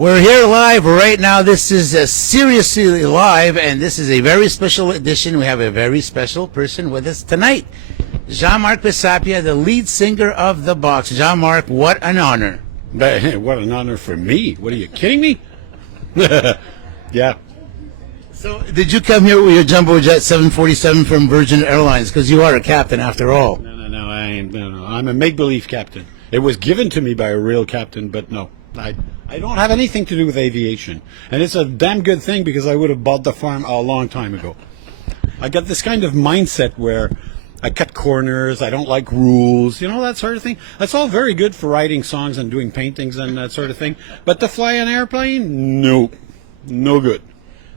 We're here live right now. This is seriously live, and this is a very special edition. We have a very special person with us tonight. Marc Pisapia, the lead singer of The Box. Marc, what an honor. What an honor for me. What, are you kidding me? Yeah. So, did you come here with your jumbo jet 747 from Virgin Airlines? Because you are a captain after all. No, I ain't. No. I'm a make-believe captain. It was given to me by a real captain, but no. I don't have anything to do with aviation. And it's a damn good thing, because I would have bought the farm a long time ago. I got this kind of mindset where I cut corners, I don't like rules, that sort of thing. That's all very good for writing songs and doing paintings and that sort of thing. But to fly an airplane, no good.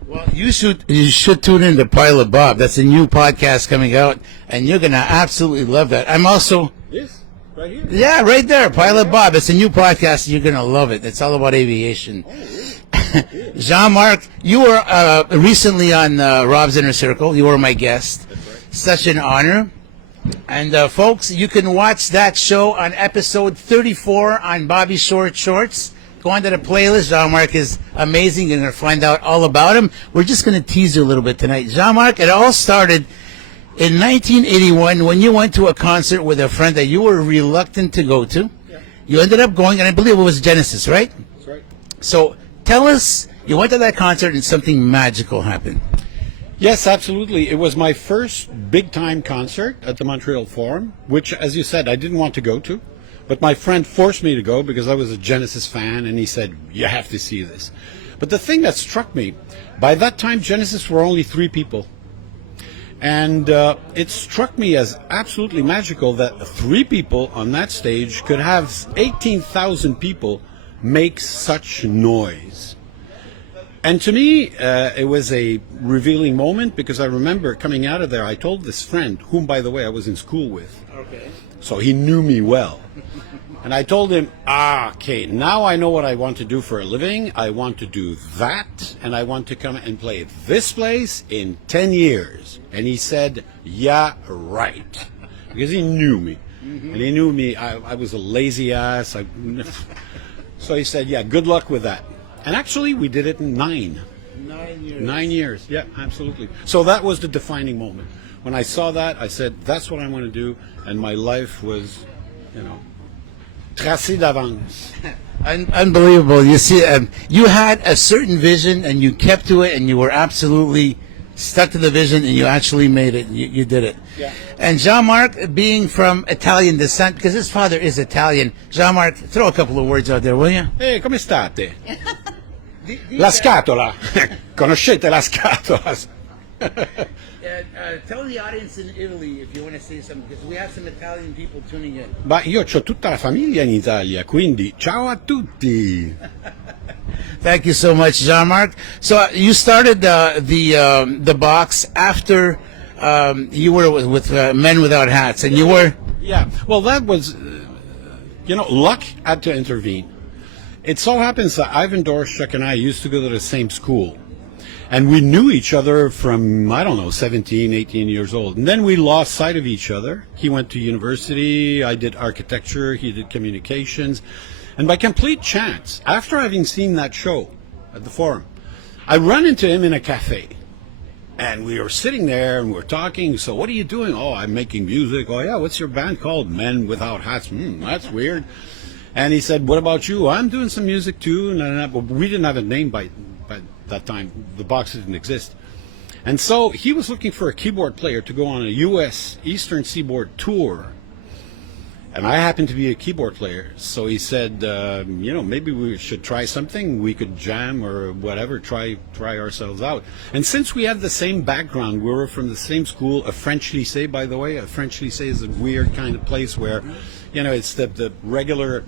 Well, you should tune in to Pilot Bob. That's a new podcast coming out, and you're going to absolutely love that. I'm also... This? Right here? Yeah, right there, Pilot Bob. It's a new podcast. You're going to love it. It's all about aviation. Oh, really? Marc, you were recently on Rob's Inner Circle. You were my guest. That's right. Such an honor. And folks, you can watch that show on episode 34 on Bobby Short Shorts. Go onto the playlist. Marc is amazing. You're going to find out all about him. We're just going to tease you a little bit tonight. Marc, it all started in 1981 when you went to a concert with a friend that you were reluctant to go to. Yeah. You ended up going, and I believe it was Genesis, right? That's right. So tell us, you went to that concert and something magical happened. Yes, absolutely. It was my first big-time concert at the Montreal Forum, which, as you said, I didn't want to go to. But my friend forced me to go because I was a Genesis fan, and he said, you have to see this. But the thing that struck me, by that time, Genesis were only 3 people. And it struck me as absolutely magical that 3 people on that stage could have 18,000 people make such noise. And to me, it was a revealing moment, because I remember coming out of there, I told this friend, whom, by the way, I was in school with. Okay. So he knew me well. And I told him, okay, now I know what I want to do for a living. I want to do that, and I want to come and play at this place in 10 years. And he said, yeah, right. Because he knew me. Mm-hmm. And he knew me, I was a lazy ass. So he said, yeah, good luck with that. And actually, we did it in 9. 9 years. 9 years, yeah, absolutely. So that was the defining moment. When I saw that, I said, that's what I want to do. And my life was, tracé d'avance. Unbelievable. You see, you had a certain vision, and you kept to it, and you were absolutely stuck to the vision, and you actually made it. You did it. Yeah. And Marc, being from Italian descent, because his father is Italian, Marc, throw a couple of words out there, will you? Hey, come state? La scatola. Conoscete la scatola? Tell the audience in Italy if you want to say something, because we have some Italian people tuning in. Ma io ho tutta la famiglia in Italia, quindi ciao a tutti. Thank you so much, Marc. So you started the Box after you were with Men Without Hats, and you were... Yeah, well, that was, luck had to intervene. It so happens that Ivan Dorshchuk and I used to go to the same school. And we knew each other from, 17, 18 years old. And then we lost sight of each other. He went to university, I did architecture, he did communications. And by complete chance, after having seen that show at the Forum, I run into him in a cafe. And we were sitting there and we were talking. So what are you doing? Oh, I'm making music. Oh, yeah, what's your band called? Men Without Hats. That's weird. And he said, what about you? I'm doing some music too. But we didn't have a name by that time. The Box didn't exist. And so he was looking for a keyboard player to go on a U.S. Eastern Seaboard tour. And I happened to be a keyboard player. So he said, maybe we should try something. We could jam or whatever, try ourselves out. And since we had the same background, we were from the same school, a French lycée, by the way. A French lycée is a weird kind of place where, it's the regular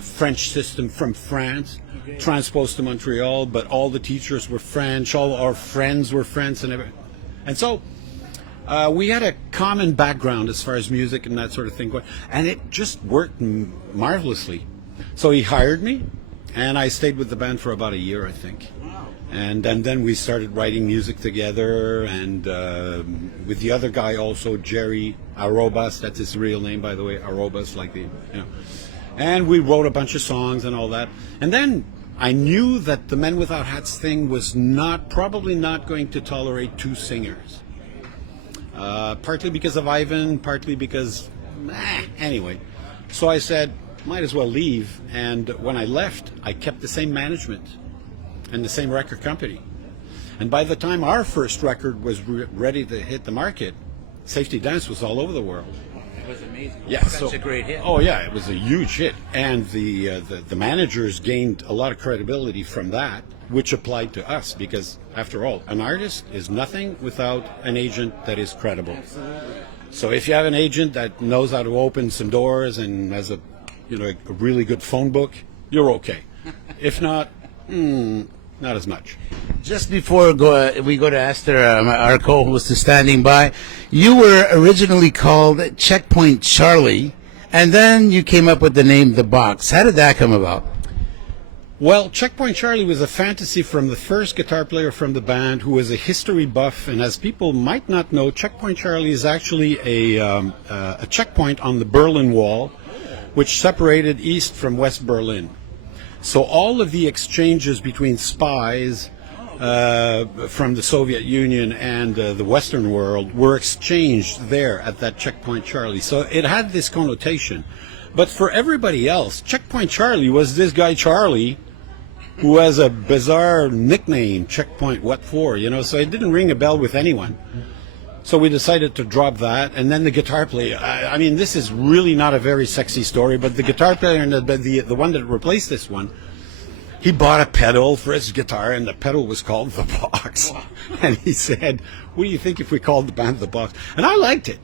French system from France, transposed to Montreal, but all the teachers were French, all our friends were French, and everything. And so we had a common background as far as music and that sort of thing going, and it just worked marvelously. So he hired me, and I stayed with the band for about a year, I think. And then we started writing music together, and with the other guy also, Jerry Arobas, that's his real name, by the way, Arobas, like the, And we wrote a bunch of songs and all that. And then I knew that the Men Without Hats thing was probably not going to tolerate two singers. Partly because of Ivan, partly because, anyway. So I said, might as well leave. And when I left, I kept the same management and the same record company. And by the time our first record was ready to hit the market, Safety Dance was all over the world. It was amazing. Yeah, Such a great hit. Oh yeah, it was a huge hit, and the managers gained a lot of credibility from that, which applied to us because, after all, an artist is nothing without an agent that is credible. Absolutely. So if you have an agent that knows how to open some doors and has a really good phone book, you're okay. If not, not as much. Just before we go to Esther, our co-host is standing by. You were originally called Checkpoint Charlie, and then you came up with the name The Box. How did that come about? Well, Checkpoint Charlie was a fantasy from the first guitar player from the band who was a history buff, and as people might not know, Checkpoint Charlie is actually a checkpoint on the Berlin Wall, which separated East from West Berlin. So all of the exchanges between spies from the Soviet Union and the Western world were exchanged there at that Checkpoint Charlie. So it had this connotation. But for everybody else, Checkpoint Charlie was this guy Charlie who has a bizarre nickname, Checkpoint What For, so it didn't ring a bell with anyone. So we decided to drop that, and then the guitar player, I mean, this is really not a very sexy story, but the guitar player and the one that replaced this one, he bought a pedal for his guitar, and the pedal was called The Box. Wow. And he said, what do you think if we called the band The Box? And I liked it.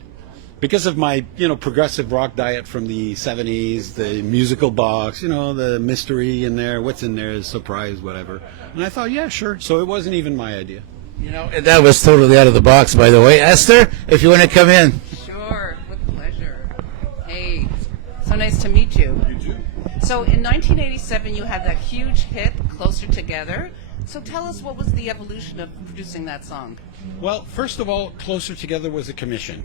Because of my, progressive rock diet from the 70s, the musical box, the mystery in there, what's in there, surprise, whatever. And I thought, yeah, sure. So it wasn't even my idea. That was totally out of the box, by the way. Esther, if you want to come in. Sure, with pleasure. Hey, so nice to meet you. You too. So in 1987, you had that huge hit, Closer Together. So tell us, what was the evolution of producing that song? Well, first of all, Closer Together was a commission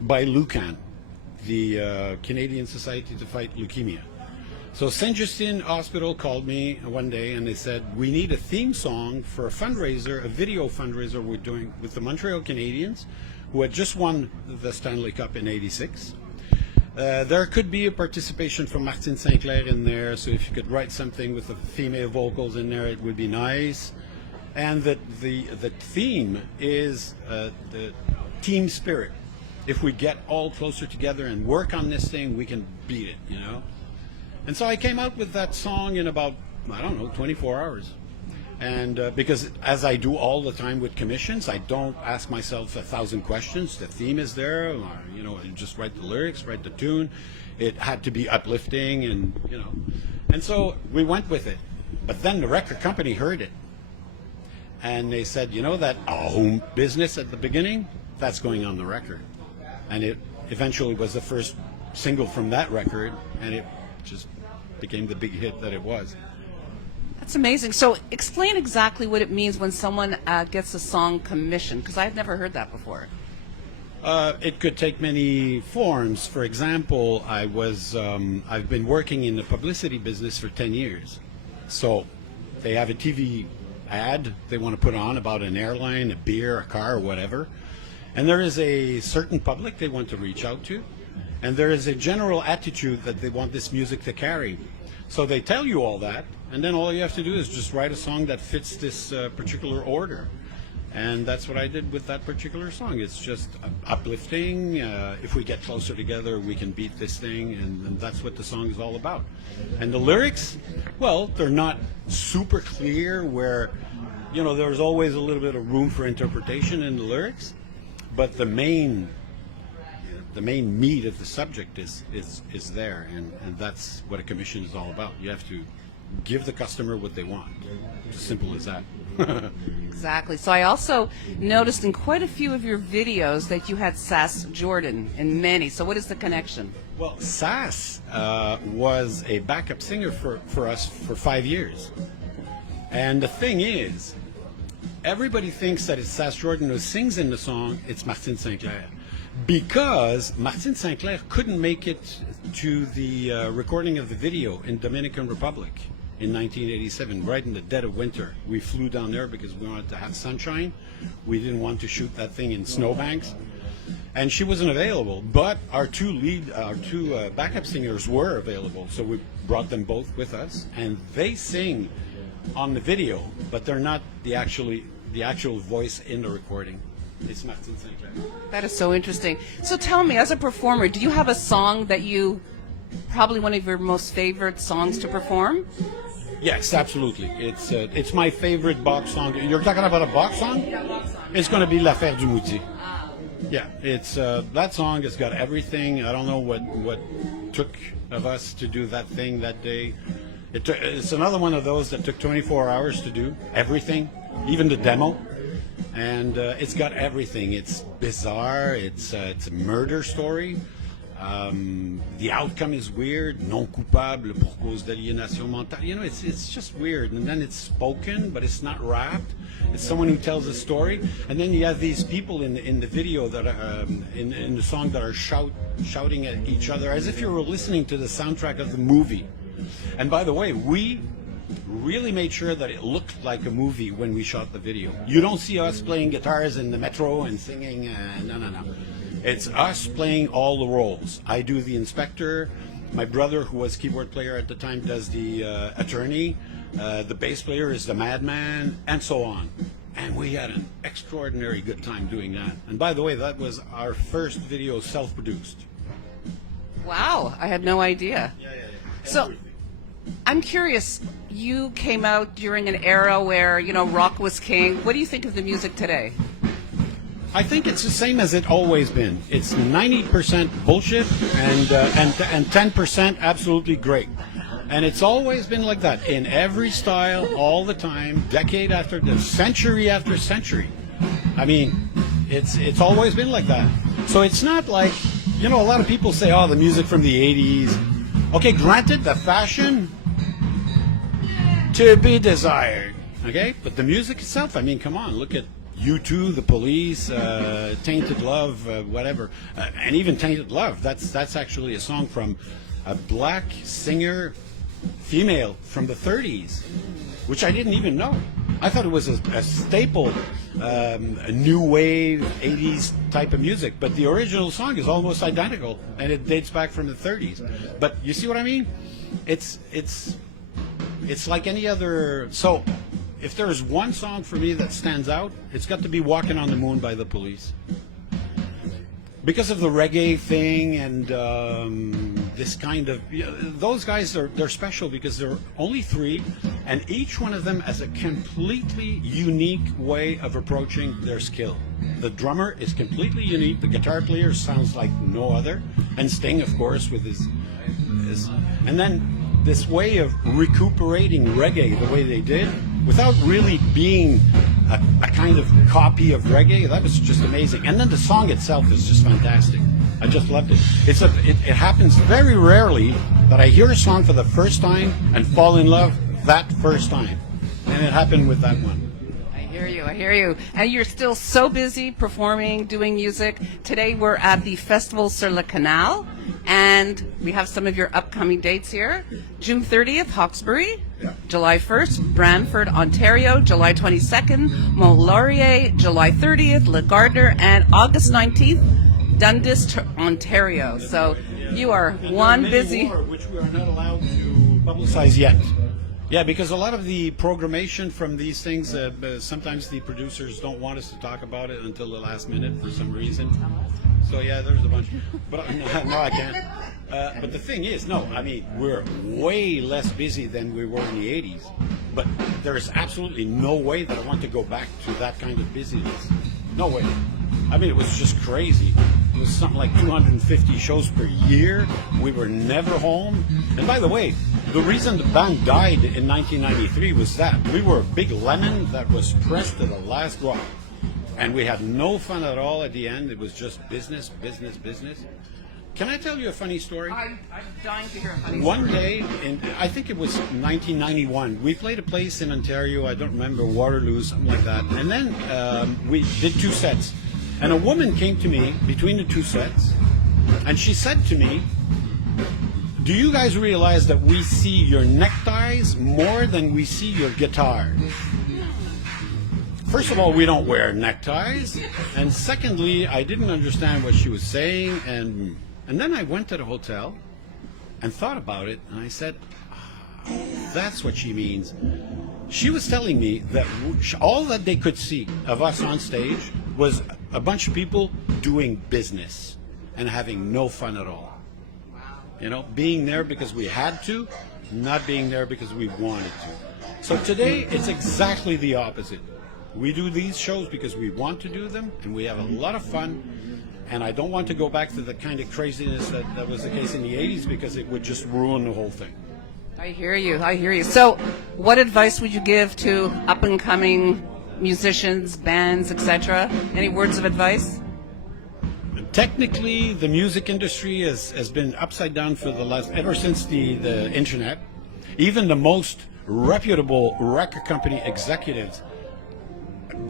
by Lucan, the Canadian Society to Fight Leukemia. So Saint Justine Hospital called me one day and they said, we need a theme song for a fundraiser, a video fundraiser we're doing with the Montreal Canadiens, who had just won the Stanley Cup in '86. There could be a participation from Martine Sinclair in there, so if you could write something with the female vocals in there, it would be nice. And that the theme is the team spirit. If we get all closer together and work on this thing, we can beat it, And so I came out with that song in about, 24 hours. And because as I do all the time with commissions, I don't ask myself 1,000 questions. The theme is there, or, just write the lyrics, write the tune. It had to be uplifting and, And so we went with it. But then the record company heard it. And they said, that home business at the beginning, that's going on the record. And it eventually was the first single from that record, and it just became the big hit that it was. That's amazing. So explain exactly what it means when someone gets a song commissioned, because I've never heard that before. It could take many forms. For example, I've been working in the publicity business for 10 years. So they have a TV ad they want to put on about an airline, a beer, a car, or whatever. And there is a certain public they want to reach out to. And there is a general attitude that they want this music to carry. So they tell you all that, and then all you have to do is just write a song that fits this particular order. And that's what I did with that particular song. It's just uplifting. If we get closer together, we can beat this thing, and that's what the song is all about. And the lyrics, well, they're not super clear where, there's always a little bit of room for interpretation in the lyrics. But the main meat of the subject is there, and that's what a commission is all about. You have to give the customer what they want. It's as simple as that. Exactly. So I also noticed in quite a few of your videos that you had Sass Jordan in many. So what is the connection? Well, Sass was a backup singer for us for 5 years. And the thing is, everybody thinks that it's Sass Jordan who sings in the song. It's Martine Sinclair. Because Martine Sinclair couldn't make it to the recording of the video in Dominican Republic. in 1987, right in the dead of winter. We flew down there because we wanted to have sunshine. We didn't want to shoot that thing in snowbanks. And she wasn't available, but our two backup singers were available, so we brought them both with us, and they sing on the video, but they're not the actual voice in the recording. It's Martin Sinclair. That is so interesting. So tell me, as a performer, do you have a song that probably one of your most favorite songs to perform? Yes, absolutely. It's my favorite Bach song. You're talking about a Bach song? Yeah, Bach song. It's going to be L'Affaire du Moutier. Yeah, it's that song has got everything. I don't know what took of us to do that thing that day. It's another one of those that took 24 hours to do everything, even the demo. And it's got everything. It's bizarre. It's a murder story. The outcome is weird. Non coupable pour cause d'aliénation mentale. You know, it's just weird. And then it's spoken, but it's not rapped. It's someone who tells a story. And then you have these people in the video that are, in the song that are shouting at each other as if you were listening to the soundtrack of the movie. And by the way, we really made sure that it looked like a movie when we shot the video. You don't see us playing guitars in the metro and singing. No. It's us playing all the roles. I do the inspector. My brother, who was keyboard player at the time, does the attorney. The bass player is the madman, and so on. And we had an extraordinary good time doing that. And by the way, that was our first video self-produced. Wow, I had no idea. Yeah. So, I'm curious, you came out during an era where, rock was king. What do you think of the music today? I think it's the same as it always been. It's 90% bullshit and 10% absolutely great. And it's always been like that in every style, all the time, decade after century after century. I mean, it's always been like that. So it's not like, a lot of people say, the music from the 80s. Okay, granted, the fashion to be desired. Okay, but the music itself, I mean, come on, look at U2, The Police, Tainted Love, whatever, and even Tainted Love. That's actually a song from a black singer, female from the 30s, which I didn't even know. I thought it was a staple, a new wave 80s type of music, but the original song is almost identical, and it dates back from the 30s. But you see what I mean? It's like any other. So if there's one song for me that stands out, it's got to be Walking on the Moon by The Police. Because of the reggae thing and this kind of, those guys they're special because they're only three, and each one of them has a completely unique way of approaching their skill. The drummer is completely unique. The guitar player sounds like no other, and Sting, of course, with his and then this way of recuperating reggae the way they did, without really being a kind of copy of reggae. That was just amazing. And then the song itself is just fantastic. I just loved it. It happens very rarely that I hear a song for the first time and fall in love that first time. And it happened with that one. I hear you. And you're still so busy performing, doing music. Today we're at the Festival sur le Canal, and we have some of your upcoming dates here. June 30th, Hawkesbury. Yeah. July 1st, Brantford, Ontario. July 22nd, Mont Laurier. July 30th, Le Gardner. And August 19th, Dundas, Ontario. So you are one busy. More, which we are not allowed to publicize yet. Yeah, because a lot of the programmation from these things, sometimes the producers don't want us to talk about it until the last minute for some reason. So yeah, there's a bunch. But no, I can't. But the thing is, we're way less busy than we were in the 80s. But there's absolutely no way that I want to go back to that kind of busyness. No way. I mean, it was just crazy. It was something like 250 shows per year. We were never home. And by the way, the reason the band died in 1993 was that we were a big lemon that was pressed to the last drop. And we had no fun at all at the end. It was just business. Can I tell you a funny story? I'm dying to hear a funny story. One day, I think it was 1991, we played a place in Ontario, I don't remember, Waterloo, something like that. And then we did two sets. And a woman came to me between the two sets, and she said to me, Do you guys realize that we see your neckties more than we see your guitars? First of all, we don't wear neckties, and secondly, I didn't understand what she was saying, and then I went to the hotel and thought about it, and I said, that's what she means. She was telling me that all that they could see of us on stage was a bunch of people doing business and having no fun at all. You know, being there because we had to, not being there because we wanted to. So today, it's exactly the opposite. We do these shows because we want to do them, and we have a lot of fun. And I don't want to go back to the kind of craziness that was the case in the 80s, because it would just ruin the whole thing. I hear you. I hear you. So, what advice would you give to up-and-coming musicians, bands, etc.? Any words of advice? Technically, the music industry has been upside down for ever since the internet. Even the most reputable record company executives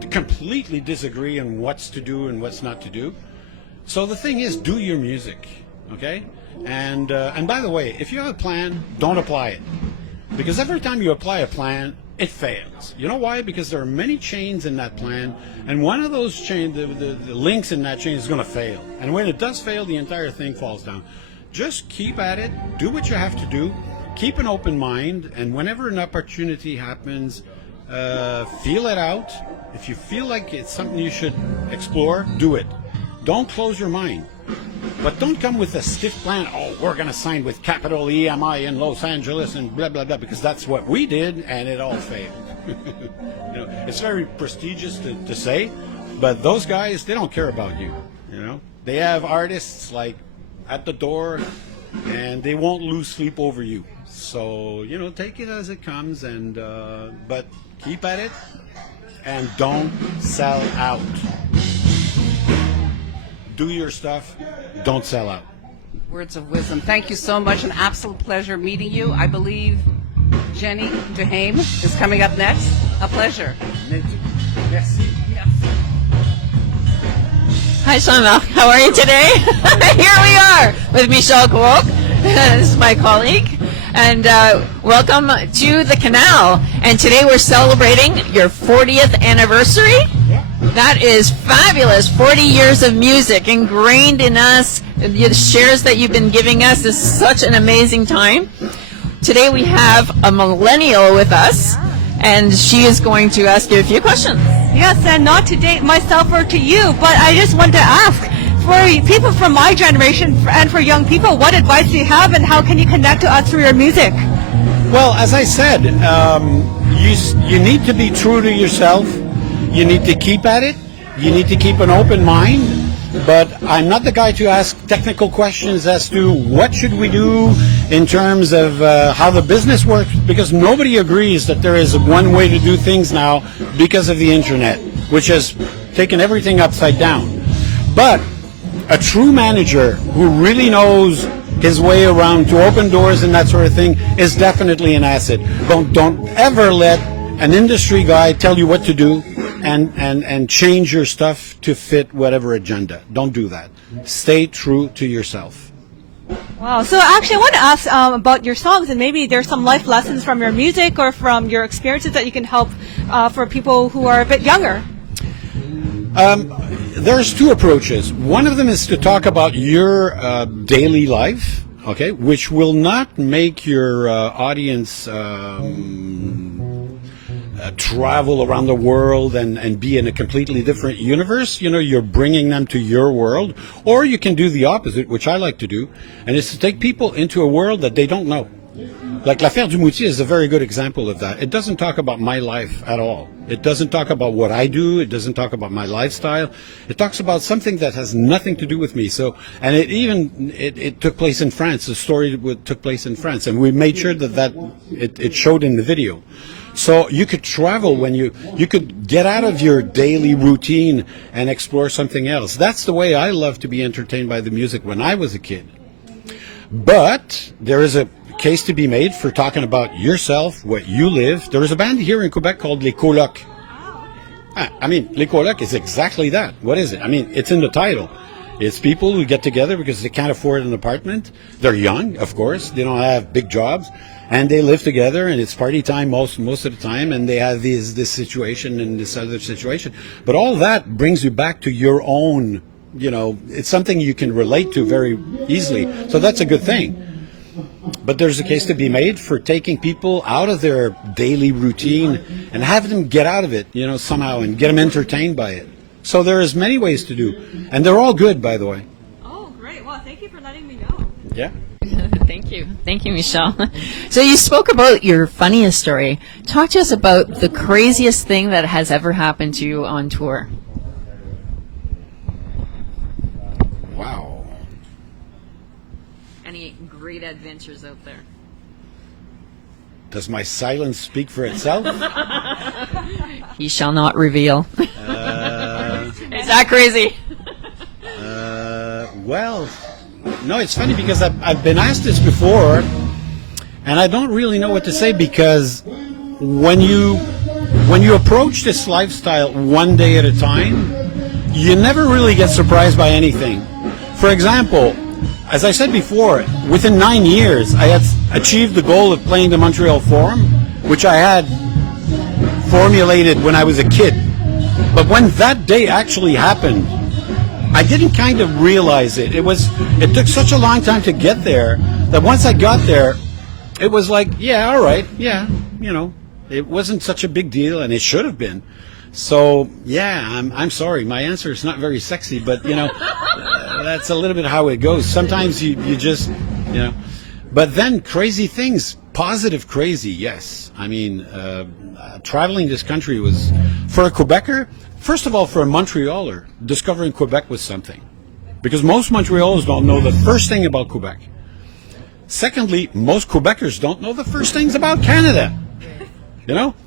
completely disagree on what's to do and what's not to do. So the thing is, do your music, okay? And by the way, if you have a plan, don't apply it, because every time you apply a plan, it fails. You know why? Because there are many chains in that plan, and one of those chains, the links in that chain, is going to fail. And when it does fail, the entire thing falls down. Just keep at it, do what you have to do, keep an open mind, and whenever an opportunity happens, feel it out. If you feel like it's something you should explore, do it. Don't close your mind. But don't come with a stiff plan. Oh, we're going to sign with capital EMI in Los Angeles and blah, blah, blah, because that's what we did, and it all failed. You know, it's very prestigious to say, but those guys, they don't care about you. You know, they have artists like at the door, and they won't lose sleep over you. So, you know, take it as it comes, and but keep at it, and don't sell out. Do your stuff, don't sell out. Words of wisdom. Thank you so much. An absolute pleasure meeting you. I believe Jenny Duhame is coming up next. A pleasure. Yes. Hi, Jean-Marc. How are you today? Here we are with Michel Kwok. This is my colleague. And welcome to the Canal. And today we're celebrating your 40th anniversary. That is fabulous. 40 years of music ingrained in us. The shares that you've been giving us is such an amazing time. Today we have a millennial with us, and she is going to ask you a few questions. Yes, and not to date myself or to you, but I just want to ask, for people from my generation and for young people, what advice do you have, and how can you connect to us through your music? Well, as I said, you need to be true to yourself. You need to keep at it. You need to keep an open mind. But I'm not the guy to ask technical questions as to what should we do in terms of how the business works, because nobody agrees that there is one way to do things now because of the internet, which has taken everything upside down. But a true manager who really knows his way around to open doors and that sort of thing is definitely an asset. Don't ever let an industry guy tell you what to do and change your stuff to fit whatever agenda. Don't do that. Stay true to yourself. Wow. So actually I want to ask about your songs, and maybe there's some life lessons from your music or from your experiences that you can help for people who are a bit younger. There's two approaches. One of them is to talk about your daily life, okay, which will not make your audience travel around the world and be in a completely different universe. You know, you're bringing them to your world. Or you can do the opposite, which I like to do, and it's to take people into a world that they don't know. Like L'Affaire du Moutier is a very good example of that. It doesn't talk about my life at all. It doesn't talk about what I do. It doesn't talk about my lifestyle. It talks about something that has nothing to do with me. So, and it took place in France. The story took place in France, and we made sure that it showed in the video. So you could travel when you could get out of your daily routine and explore something else. That's the way I loved to be entertained by the music when I was a kid. But there is a case to be made for talking about yourself, what you live. There is a band here in Quebec called Les Colocs. I mean, Les Colocs is exactly that. What is it? I mean, it's in the title. It's people who get together because they can't afford an apartment. They're young, of course. They don't have big jobs, and they live together. And it's party time most of the time. And they have this situation and this other situation. But all that brings you back to your own. It's something you can relate to very easily. So that's a good thing. But there's a case to be made for taking people out of their daily routine and have them get out of it, somehow, and get them entertained by it. So there's many ways to do, and they're all good, by the way. Oh, great. Well, thank you for letting me know. Yeah. Thank you, Michel. So you spoke about your funniest story. Talk to us about the craziest thing that has ever happened to you on tour. Wow. Any great adventures out there? Does my silence speak for itself? He shall not reveal. Is that crazy? Well, no, it's funny because I've been asked this before, and I don't really know what to say, because when you approach this lifestyle one day at a time, you never really get surprised by anything. For example, as I said before, within 9 years, I had achieved the goal of playing the Montreal Forum, which I had formulated when I was a kid. But when that day actually happened, I didn't kind of realize it. It took such a long time to get there that once I got there, it was like, yeah, all right, yeah, it wasn't such a big deal, and it should have been. So, yeah, I'm sorry. My answer is not very sexy, but, that's a little bit how it goes. Sometimes you just, But then crazy things, positive crazy, yes. I mean, traveling this country was, for a Quebecer, first of all, for a Montrealer, discovering Quebec was something. Because most Montrealers don't know the first thing about Quebec. Secondly, most Quebecers don't know the first things about Canada.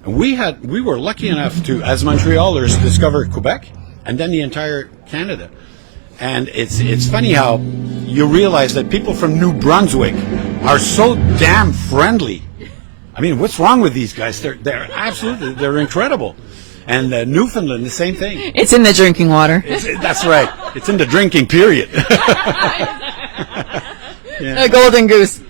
We were lucky enough to, as Montrealers, discover Quebec and then the entire Canada. And it's funny how you realize that people from New Brunswick are so damn friendly. I mean, what's wrong with these guys? They're absolutely, they're incredible. And Newfoundland, the same thing. It's in the drinking water. That's right. It's in the drinking period. Yeah. A golden goose.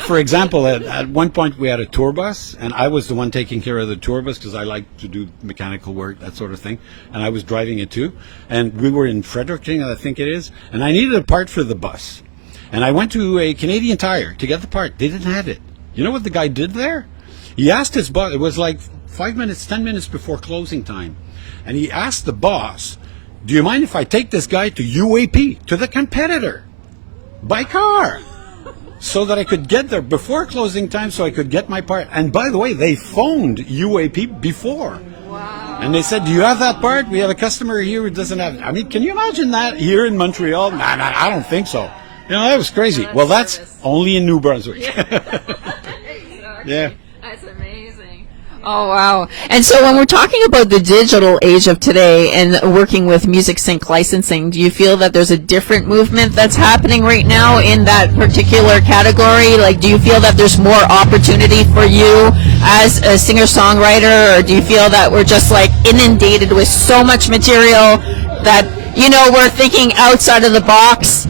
For example, at one point we had a tour bus, and I was the one taking care of the tour bus because I like to do mechanical work, that sort of thing, and I was driving it too. And we were in Fredericton, I think it is, and I needed a part for the bus. And I went to a Canadian Tire to get the part. They didn't have it. You know what the guy did there? He asked his boss, it was like 5 minutes, 10 minutes before closing time, and he asked the boss, do you mind if I take this guy to UAP, to the competitor, by car? So that I could get there before closing time so I could get my part. And by the way, they phoned UAP before. Wow. And they said, do you have that part? We have a customer here who doesn't have it. I mean, can you imagine that here in Montreal? Nah, I don't think so. That was crazy. Well, that's only in New Brunswick. Yeah. Exactly. Yeah. That's amazing. Oh, wow. And so when we're talking about the digital age of today and working with music sync licensing, do you feel that there's a different movement that's happening right now in that particular category? Like, do you feel that there's more opportunity for you as a singer-songwriter, or do you feel that we're just like inundated with so much material that, we're thinking outside of the box?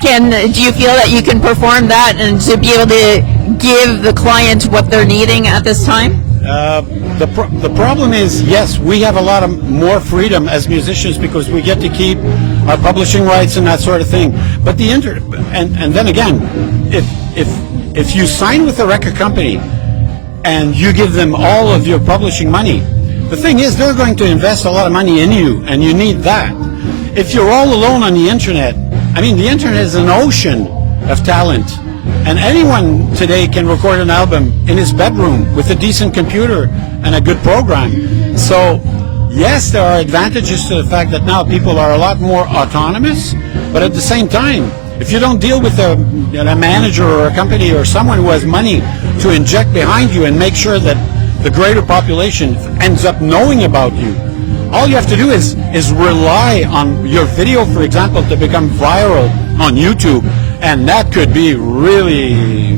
Do you feel that you can perform that and to be able to give the client what they're needing at this time? The problem is, yes, we have a lot of more freedom as musicians because we get to keep our publishing rights and that sort of thing. But and then again, if you sign with a record company and you give them all of your publishing money, the thing is they're going to invest a lot of money in you, and you need that. If you're all alone on the internet, the internet is an ocean of talent. And anyone today can record an album in his bedroom with a decent computer and a good program. So, yes, there are advantages to the fact that now people are a lot more autonomous, but at the same time, if you don't deal with a manager or a company or someone who has money to inject behind you and make sure that the greater population ends up knowing about you, all you have to do is rely on your video, for example, to become viral on YouTube. And that could be really,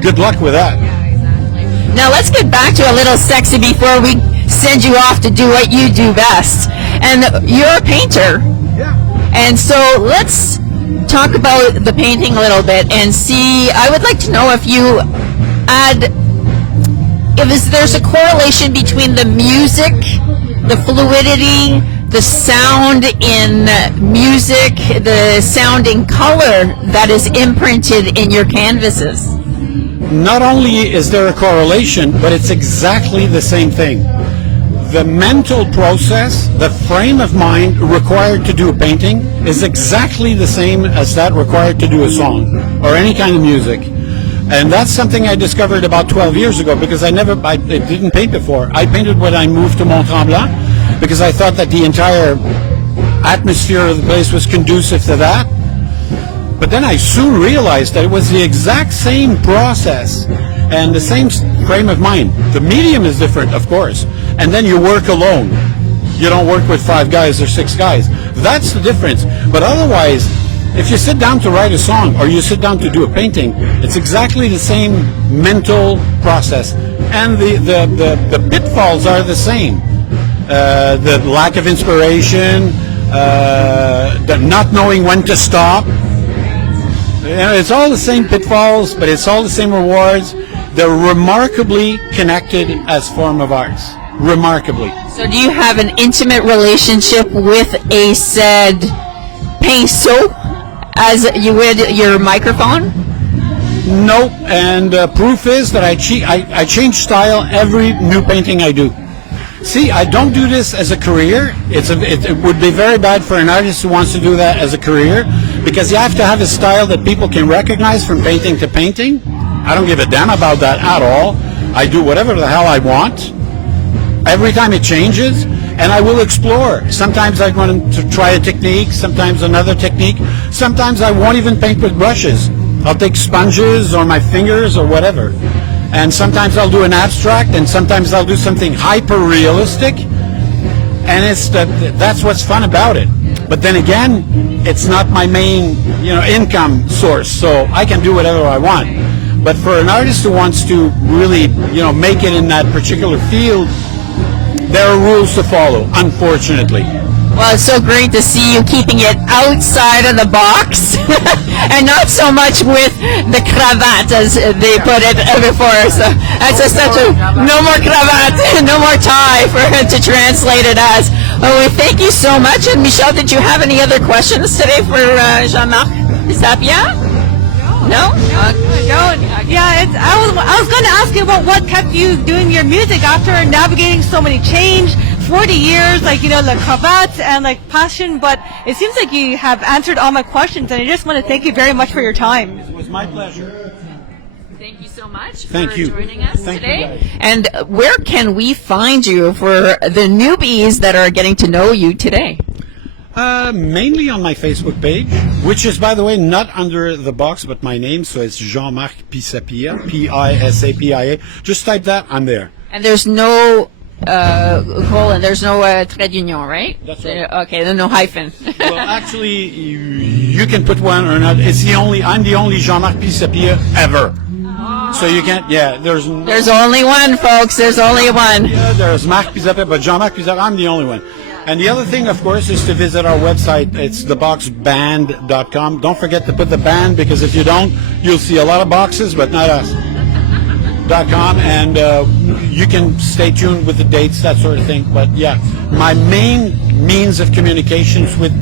good luck with that. Yeah, exactly. Now let's get back to a little sexy before we send you off to do what you do best. And you're a painter. Yeah. And so let's talk about the painting a little bit and see. I would like to know if you add, there's a correlation between the music, the fluidity, the sound in music, the sound in color that is imprinted in your canvases. Not only is there a correlation, but it's exactly the same thing. The mental process, the frame of mind required to do a painting is exactly the same as that required to do a song or any kind of music. And that's something I discovered about 12 years ago, because I didn't paint before. I painted when I moved to Mont-Tremblant because I thought that the entire atmosphere of the place was conducive to that. But then I soon realized that it was the exact same process and the same frame of mind. The medium is different, of course, and then you work alone. You don't work with 5 guys or 6 guys. That's the difference. But otherwise, if you sit down to write a song or you sit down to do a painting, it's exactly the same mental process. And the pitfalls are the same. The lack of inspiration, the not knowing when to stop. It's all the same pitfalls, but it's all the same rewards. They're remarkably connected as form of arts. Remarkably. So do you have an intimate relationship with a said pinceau as you would your microphone? Nope. And proof is that I change style every new painting I do. See, I don't do this as a career. It would be very bad for an artist who wants to do that as a career, because you have to have a style that people can recognize from painting to painting. I don't give a damn about that at all. I do whatever the hell I want. Every time it changes, and I will explore. Sometimes I want to try a technique, sometimes another technique. Sometimes I won't even paint with brushes. I'll take sponges or my fingers or whatever. And sometimes I'll do an abstract, and sometimes I'll do something hyper-realistic. And that's what's fun about it. But then again, it's not my main, income source, so I can do whatever I want. But for an artist who wants to really, make it in that particular field, there are rules to follow, unfortunately. Well, it's so great to see you keeping it outside of the box and not so much with the cravat, as they put it before. So that's such a no more cravat, no more tie to translate it as. Well, we thank you so much. And Michelle, did you have any other questions today for Jean-Marc Pisapia? No? Yeah, I was going to ask you about what kept you doing your music after navigating so many change. 40 years, the cravats and passion, but it seems like you have answered all my questions, and I just want to thank you very much for your time. It was my pleasure. Thank you so much for joining us today. You, and where can we find you for the newbies that are getting to know you today? Mainly on my Facebook page, which is, by the way, not under the box, but my name, so it's Jean-Marc Pisapia, Pisapia. Just type that, I'm there. And there's no colon, there's no trait d'union, right? That's right. Okay, there's no hyphen. Well, actually, you can put one or not. I'm the only Jean-Marc Pisapia ever. So you can't, there's only one, folks, there's only one. Yeah, there's Marc Pisapia, but Jean-Marc Pisapia, I'm the only one. And the other thing, of course, is to visit our website. It's theboxband.com. Don't forget to put the band, because if you don't, you'll see a lot of boxes, but not us. .com, and you can stay tuned with the dates, that sort of thing. But yeah, my main means of communications with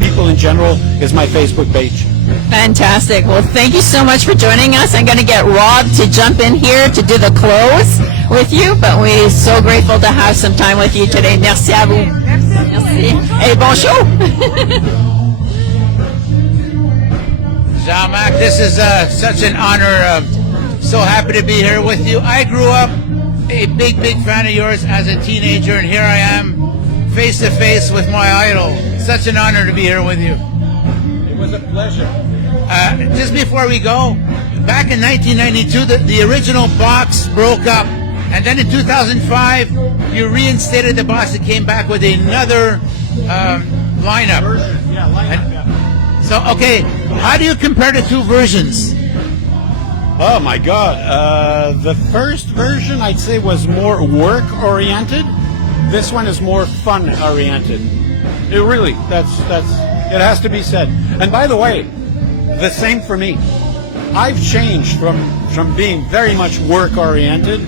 people in general is my Facebook page. Fantastic. Well, thank you so much for joining us. I'm going to get Rob to jump in here to do the close with you, but we're so grateful to have some time with you today. Merci à vous. Merci. Et bon show. Jean-Marc, this is such an honor. So happy to be here with you. I grew up a big fan of yours as a teenager, and here I am, face to face with my idol. Such an honor to be here with you. It was a pleasure. Just before we go, back in 1992, the original box broke up, and then in 2005, you reinstated the box and came back with another lineup. Yeah, lineup. Yeah. So, okay, how do you compare the two versions? Oh my God! The first version, I'd say, was more work-oriented. This one is more fun-oriented. It really, that's It has to be said. And by the way, the same for me. I've changed from being very much work-oriented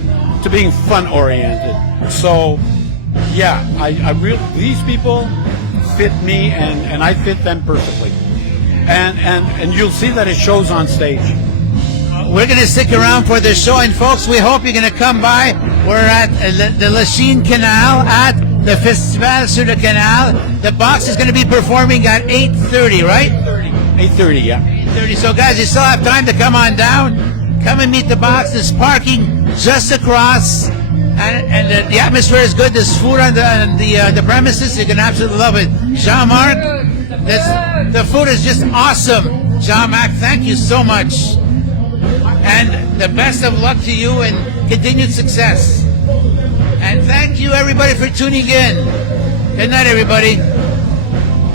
to being fun-oriented. So, yeah, these people fit me, and I fit them perfectly. And you'll see that it shows on stage. We're going to stick around for the show, and folks, we hope you're going to come by. We're at the Lachine Canal at the Festival sur le Canal. The Box is going to be performing at 8:30, right? 8:30, yeah. 8:30. So, guys, you still have time to come on down. Come and meet the Box. There's parking just across, and the atmosphere is good. There's food on the premises. You can absolutely love it. Jean-Marc, the food is just awesome. Jean-Marc, thank you so much. And the best of luck to you and continued success. And thank you, everybody, for tuning in. Good night, everybody.